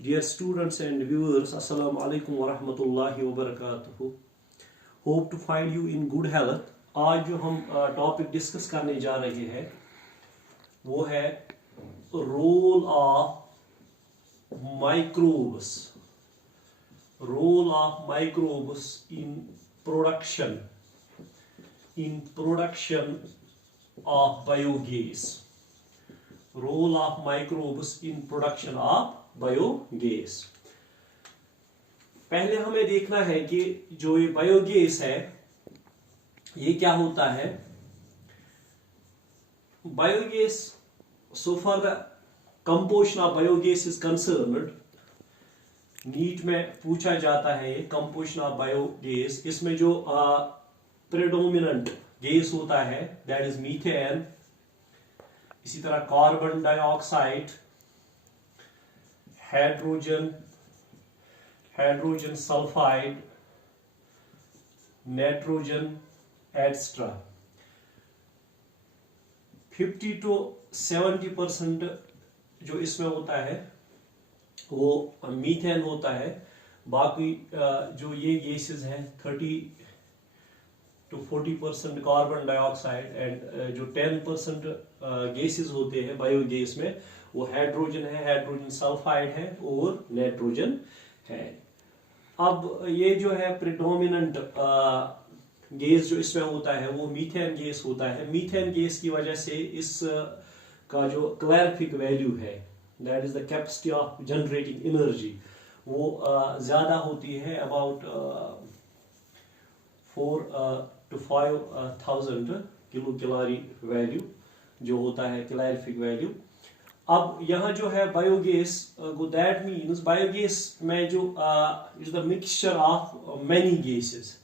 Dear students and viewers, Assalamu alaikum wa rahmatullahi wa barakatuhu. Hope to find you in good health. आज जो हम topic discuss करने जा रहे हैं वो है role of microbes in production of biogas. Role of microbes in production of biogas. पहले हमें देखना है कि जो ये बायोगैस है ये क्या होता है. Biogas, so far the composition of biogas is concerned, NEET में पूछा जाता है ये कंपोजिशन ऑफ बायोगैस. इसमें जो प्रेडोमिनेंट गैस होता है दैट इज मीथेन, इसी तरह carbon dioxide, hydrogen sulphide, nitrogen etcetera. 50 to 70% जो इसमें होता है वो मीथेन होता है. बाकी जो ये गैसेस हैं 30 to 40% कार्बन डाइऑक्साइड एंड जो 10% गैसेस होते हैं बायोगैस में वो हाइड्रोजन है, हाइड्रोजन सल्फाइड है और नाइट्रोजन है. अब ये जो है प्रेडोमिनेंट गैस जो इसमें होता है वो मीथेन गैस होता है. मीथेन गैस की वजह से इस का जो कैलोरीफिक वैल्यू है that is the capacity of generating energy वो ज्यादा होती है, about 4 to 5,000 kilo calorie value जो होता है कैलोरीफिक वैल्यू. अब यहाँ जो है बायोगैस, दैट मीन्स बायोगैस में जो is the mixture of many gases.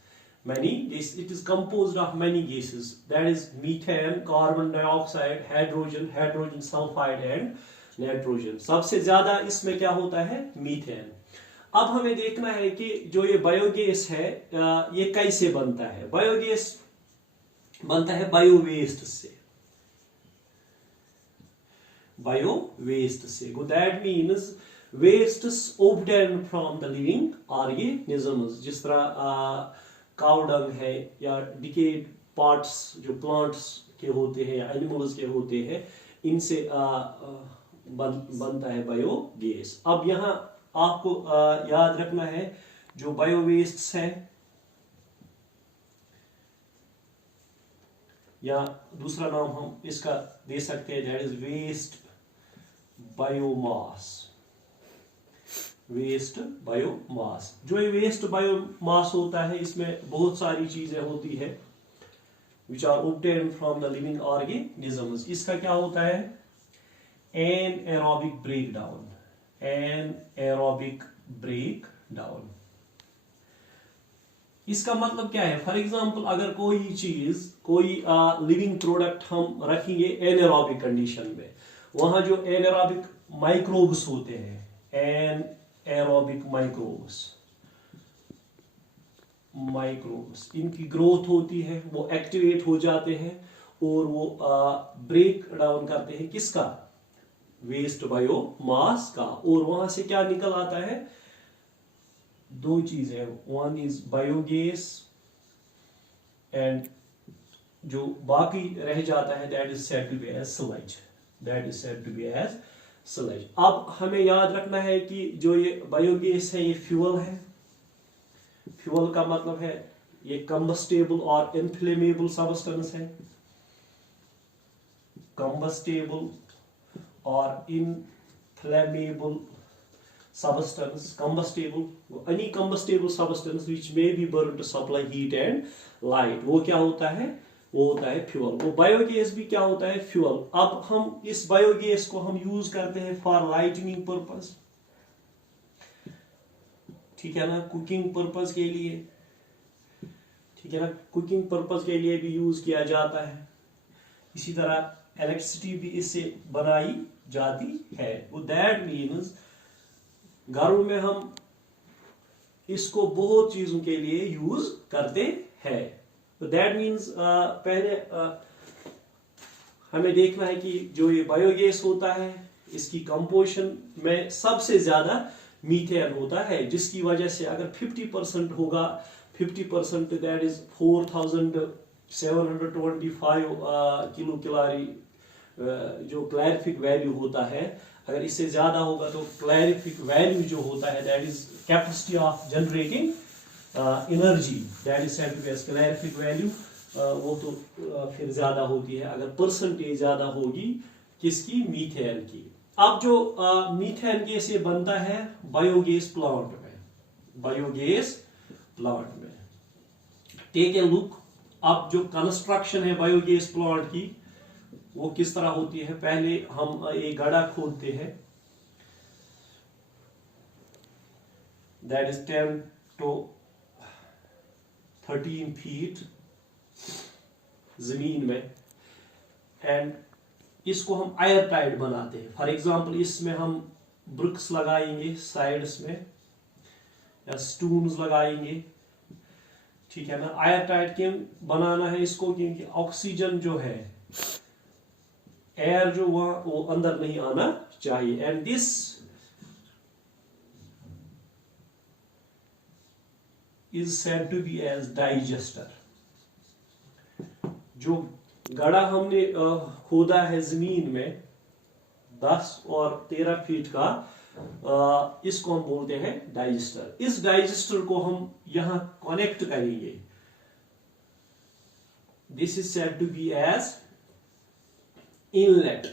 It is composed of many gases, that is methane, carbon dioxide, hydrogen sulphide and nitrogen. सबसे ज्यादा इसमें क्या होता है मीथेन. अब हमें देखना है कि जो ये बायोगैस है ये कैसे बनता है. बायोगैस बनता है बायो वेस्ट से. That means wastes obtained from the living organisms. जिस तरह काउ डंग है या डिकेड पार्ट्स जो प्लांट्स के होते हैं या एनिमल्स के होते हैं, इनसे बनता है बायोगैस. अब यहाँ आपको याद रखना है जो बायो वेस्ट है, या दूसरा नाम हम इसका दे सकते हैं दैट इज वेस्ट बायोमास. जो ये वेस्ट बायोमास होता है इसमें बहुत सारी चीजें होती है which are obtained from the living organisms. इसका क्या होता है एनाएरोबिक ब्रेकडाउन. इसका मतलब क्या है. फॉर एग्जांपल अगर कोई लिविंग प्रोडक्ट हम रखेंगे एनाएरोबिक कंडीशन में, वहां जो एनाएरोबिक माइक्रोब्स होते हैं, एनाएरोबिक माइक्रोब्स इनकी ग्रोथ होती है, वो एक्टिवेट हो जाते हैं और वो ब्रेक डाउन करते हैं किसका, वेस्ट बायोमास का. और वहां से क्या निकल आता है, दो चीजें, वन इज बायोगैस एंड जो बाकी रह जाता है that is said to be as sludge. अब हमें याद रखना है कि जो ये बायोगैस है ये फ्यूल है. फ्यूल का मतलब है ये कंबस्टेबल और इनफ्लेमेबल सब्सटेंस है. कंबस्टेबल और inflammable substance. Any combustible substance which may be burned to supply heat and light, वो क्या होता है, वो होता है फ्यूल. वो बायोगैस भी क्या होता है, फ्यूल. अब हम इस बायोगैस को हम यूज करते हैं फॉर लाइटनिंग पर्पस, ठीक है ना, कुकिंग पर्पस के लिए, ठीक है ना, कुकिंग पर्पस के लिए भी यूज किया जाता है. इसी तरह इलेक्ट्रिसिटी भी इससे बनाई जाती है. दैट मीन्स घरों में हम इसको बहुत चीजों के लिए यूज करते हैं. दैट मीन्स पहले हमें देखना है कि जो ये बायोगैस होता है इसकी कंपोजिशन में सबसे ज्यादा मीथेन होता है, जिसकी वजह से अगर 50% होगा, 50% दैट इज 4725 किलो कैलोरी जो क्लैरिफिक वैल्यू होता है। अगर इससे ज्यादा होगा तो क्लैरिफिक वैल्यू जो होता है that is capacity of generating energy, that is said to be as calorific value. वो तो फिर ज्यादा होती है अगर परसेंटेज ज्यादा होगी किसकी, मीथेन की। अब जो मीथेन गैस ये बनता है बायोगैस प्लांट में, बायोगैस प्लांट में। टेक ए लुक, अब जो कंस्ट्रक्शन है बायोगैस प्लांट की वो किस तरह होती है। पहले हम एक गड्ढा खोदते हैं, दैट इज 10 to 13 फीट जमीन में, एंड इसको हम एयर टाइट बनाते हैं। फॉर एग्जांपल इसमें हम ब्रिक्स लगाएंगे साइड्स में या स्टून्स लगाएंगे, ठीक है ना। एयर टाइट क्यों बनाना है इसको, क्योंकि ऑक्सीजन जो है, एयर जो वहां वो अंदर नहीं आना चाहिए। And this is said to be as digester. जो गड्ढा हमने खोदा है जमीन में 10 और 13 फीट का, इसको हम बोलते हैं डाइजेस्टर। इस डाइजेस्टर को हम यहां कनेक्ट करेंगे, this is said to be as inlet.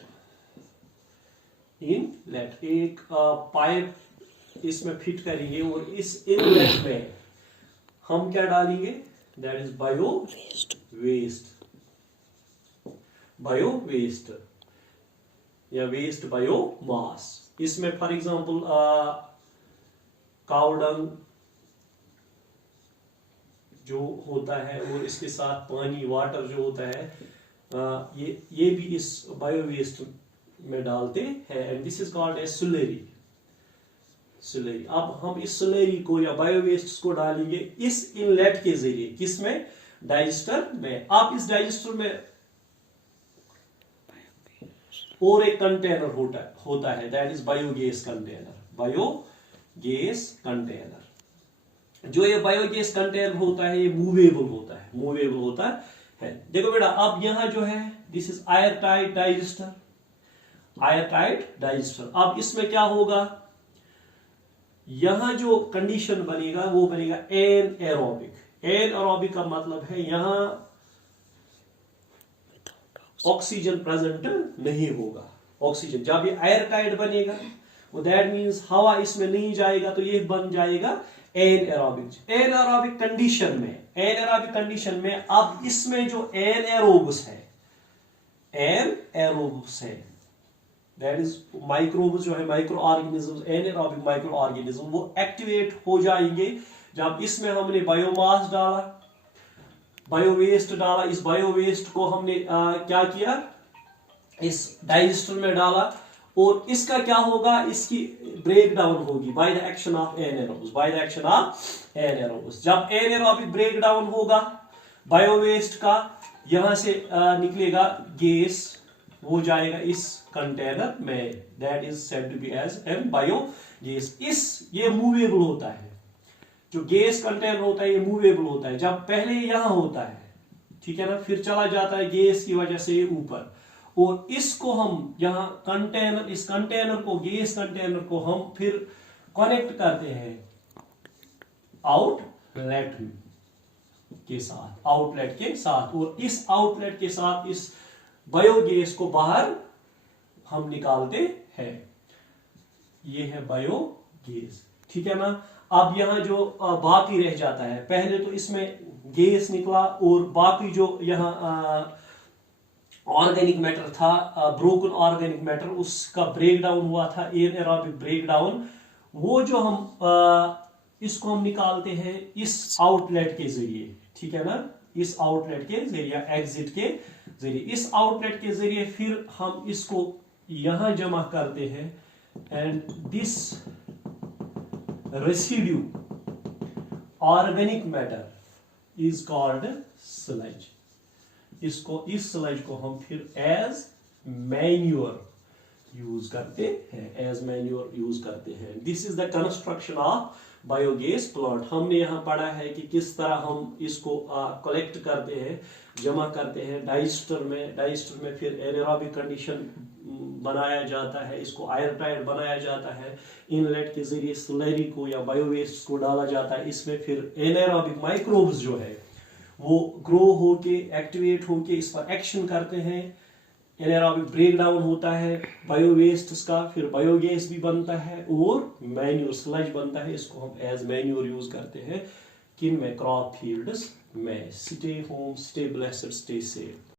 Inlet एक पाइप इसमें फिट करेंगे और इस इनलेट में हम क्या डालेंगे, that is bio waste, bio waste या वेस्ट बायो मास। इसमें फॉर एग्जांपल काउ डंग जो होता है और इसके साथ पानी, वाटर जो होता है, ये भी इस बायो वेस्ट में डालते हैं, and this is called as slurry. Slurry, अब हम इस स्लरी को या बायो वेस्ट को डालेंगे इस इनलेट के जरिए, किसमें, डाइजेस्टर में। अब इस डाइजेस्टर में और एक कंटेनर होता है, that is biogas container. Biogas container, जो ये बायोगैस कंटेनर होता है ये मूवेबल होता है, मूवेबल होता है। देखो बेटा, अब यहां जो है this is air tight digester, air tight digester. अब इसमें क्या होगा, यहां जो कंडीशन बनेगा वो बनेगा एन एरोबिक। एन एरोबिक का मतलब है यहां ऑक्सीजन प्रेजेंट नहीं होगा। ऑक्सीजन जब ये एयर टाइट बनेगा, वो दैट मींस हवा इसमें नहीं जाएगा, तो ये बन जाएगा anaerobic. Anaerobic condition में, एन एरोबिक कंडीशन में अब इसमें जो एन एरोब्स है, एन एरोब्स है, दैट इज माइक्रोब्स जो है, microorganism, anaerobic microorganism, वो एक्टिवेट हो जाएंगे जब इसमें हमने बायोमास डाला, बायो वेस्ट डाला। इस बायो वेस्ट को हमने क्या किया, इस डाइजेस्टर में डाला, और इसका क्या होगा, इसकी ब्रेक डाउन होगी by the action of anaerobes, by the action of anaerobes. जब एनारोबिक ब्रेक डाउन होगा बायो वेस्ट का, यहां से निकलेगा गैस, वो जाएगा इस कंटेनर में, that is said to be as an bio gas. ये मूवेबल होता है, जो गैस कंटेनर होता है ये मूवेबल होता है। जब पहले यहां होता है, ठीक है ना, फिर चला जाता है गैस की वजह से ऊपर, और इसको हम यहां कंटेनर, इस कंटेनर को, गैस कंटेनर को हम फिर कनेक्ट करते हैं आउटलेट के साथ, आउटलेट के साथ, और इस आउटलेट के साथ इस बायोगैस को बाहर हम निकालते हैं। ये है बायोगैस, ठीक है ना। अब यहां जो बाकी रह जाता है, पहले तो इसमें गैस निकला और बाकी जो यहां ऑर्गेनिक मैटर था, ब्रोकन ऑर्गेनिक मैटर, उसका ब्रेक डाउन हुआ था, एनारोबिक ब्रेक डाउन, वो जो हम इसको हम निकालते हैं इस आउटलेट के जरिए, ठीक है ना, इस आउटलेट के जरिए, एग्जिट के जरिए। इस आउटलेट के जरिए फिर हम इसको यहां जमा करते हैं, and this residue organic matter is called sludge. इस स्लज को हम फिर एज मैन्योर यूज करते हैं, एज मैन्योर यूज करते हैं। This is the construction of biogas plant. हमने यहाँ पढ़ा है कि किस तरह हम इसको कलेक्ट करते हैं, जमा करते हैं डाइस्टर में फिर एनारोबिक कंडीशन बनाया जाता है, इसको एयरटाइट बनाया जाता है, इनलेट के जरिए स्लरी को या बायोवेस्ट को डाला जाता है, इसमें फिर एनारोबिक माइक्रोब्स जो है वो ग्रो होके एक्टिवेट होके इस पर एक्शन करते हैं, एनारोबिक ब्रेक डाउन होता है बायोवेस्ट का, फिर बायोगैस भी बनता है और मैन्योर स्लज बनता है। इसको हम एज मैन्योर यूज करते हैं किन में, क्रॉप फील्ड्स में। Stay home, stay blessed, stay safe.